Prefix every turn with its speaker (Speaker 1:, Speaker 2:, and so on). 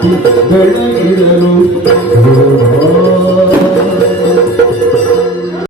Speaker 1: Pero